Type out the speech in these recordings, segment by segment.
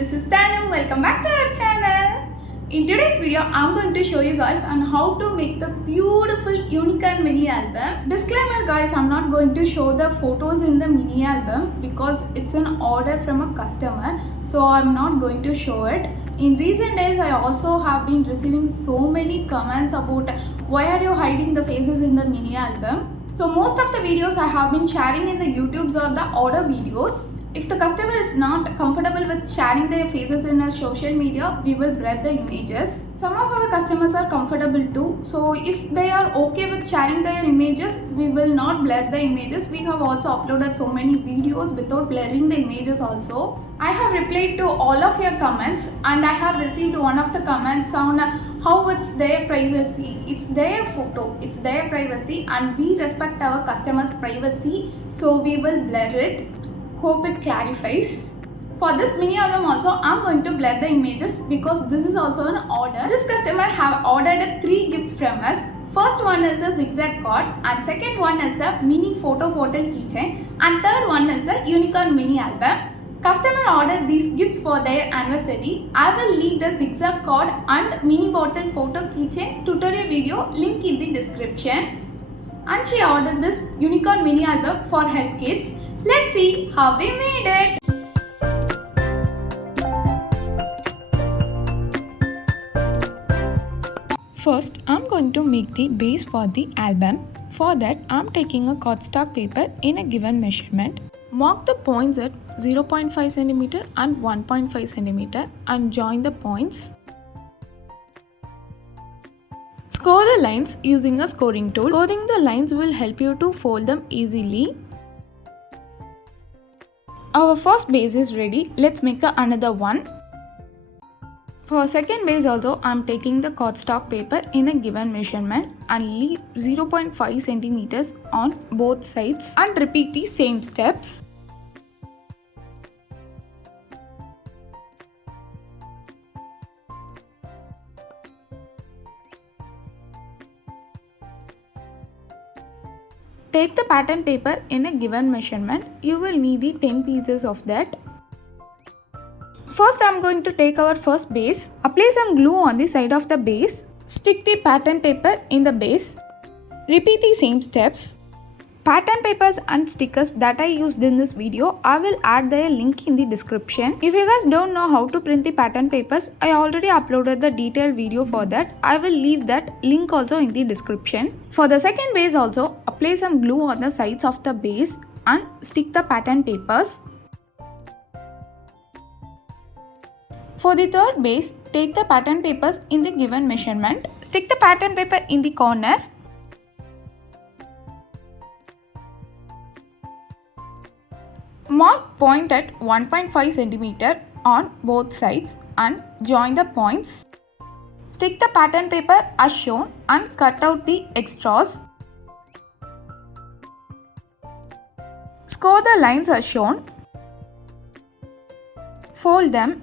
this is Danu. Welcome back to our channel. In today's video, I'm going to show you guys on how to make the beautiful unicorn mini album. Disclaimer guys, I'm not going to show the photos in the mini album because it's an order from a customer, so I'm not going to show it. In recent days, I also have been receiving so many comments about why are you hiding the faces in the mini album. So most of the videos I have been sharing in the YouTubes are the order videos. If the customer is not comfortable with sharing their faces in a social media, we will blur the images. Some of our customers are comfortable too. So if they are okay with sharing their images, we will not blur the images. We have also uploaded so many videos without blurring the images also. I have replied to all of your comments and I have received one of the comments on how it's their privacy. It's their photo, it's their privacy, and we respect our customers' privacy, so we will blur it. Hope it clarifies. For this mini album also, I'm going to blur the images because this is also an order. This customer have ordered 3 gifts from us. First one is a zigzag card, and second one is a mini photo bottle keychain, and third one is a unicorn mini album. Customer ordered these gifts for their anniversary. I will leave the zigzag card and mini bottle photo keychain tutorial video link in the description. And she ordered this unicorn mini album for her kids. Let's see how we made it. First, I'm going to make the base for the album. For that, I'm taking a cardstock paper in a given measurement. Mark the points at 0.5 cm and 1.5 cm and join the points. Score the lines using a scoring tool. Scoring the lines will help you to fold them easily. Our first base is ready. Let's make another one. For second base also, I am taking the cardstock paper in a given measurement and leave 0.5 cm on both sides and repeat the same steps. Take the pattern paper in a given measurement. You will need the 10 pieces of that. First, I am going to take our first base. Apply some glue on the side of the base. Stick the pattern paper in the base. Repeat the same steps. Pattern papers and stickers that I used in this video, I will add their link in the description. If you guys don't know how to print the pattern papers, I already uploaded the detailed video for that. I will leave that link also in the description. For the second base also, apply some glue on the sides of the base and stick the pattern papers. For the third base, take the pattern papers in the given measurement. Stick the pattern paper in the corner. Mark point at 1.5 cm on both sides and join the points. Stick the pattern paper as shown and cut out the extras. Score the lines as shown. Fold them.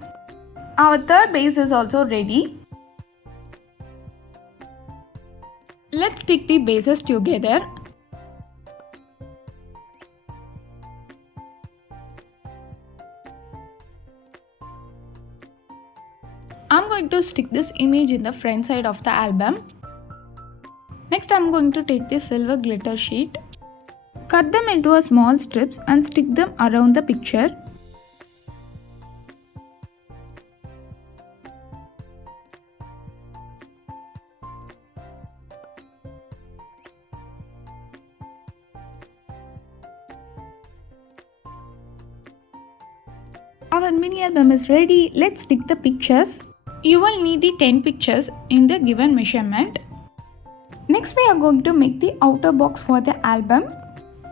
Our third base is also ready. Let's stick the bases together. I'm going to stick this image in the front side of the album. Next, I'm going to take the silver glitter sheet. Cut them into a small strips and stick them around the picture. Our mini album is ready. Let's stick the pictures. You will need the 10 pictures in the given measurement. Next, we are going to make the outer box for the album.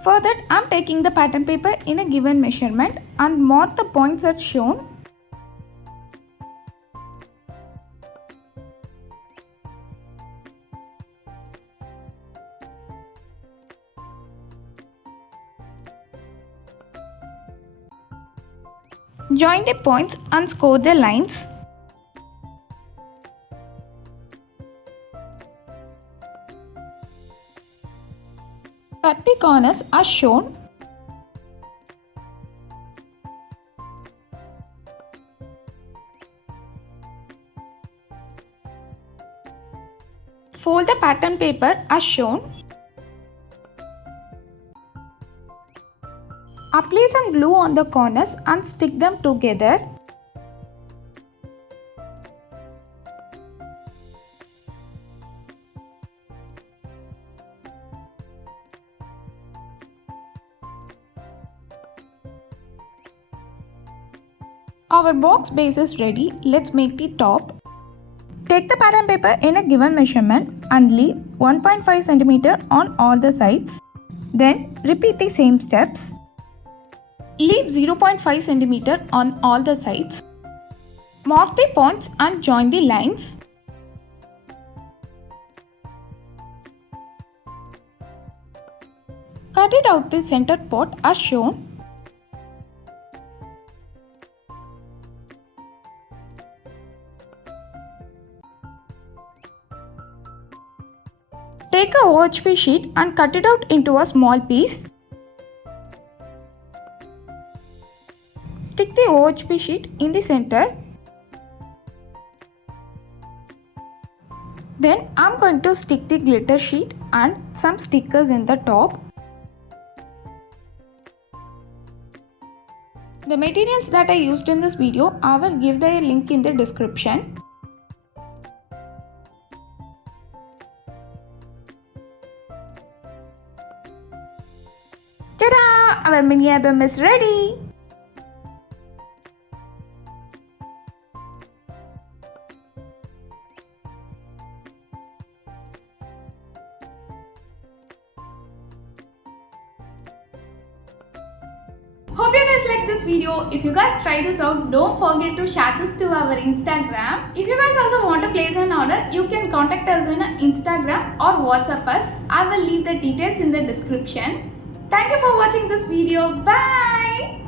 For that, I am taking the pattern paper in a given measurement and mark the points as shown. Join the points and score the lines. Cut the corners as shown. Fold the pattern paper as shown. Apply some glue on the corners and stick them together. Our box base is ready. Let's make the top. Take the pattern paper in a given measurement and leave 1.5 cm on all the sides. Then repeat the same steps. Leave 0.5 cm on all the sides. Mark the points and join the lines. Cut it out the center part as shown. Take a OHP sheet and cut it out into a small piece. Stick the OHP sheet in the center. Then I'm going to stick the glitter sheet and some stickers in the top. The materials that I used in this video, I will give the link in the description. Ta-da! Our mini album is ready! Hope you guys like this video. If you guys try this out, don't forget to share this to our Instagram. If you guys also want to place an order, you can contact us in Instagram or WhatsApp us. I will leave the details in the description. Thank you for watching this video. Bye!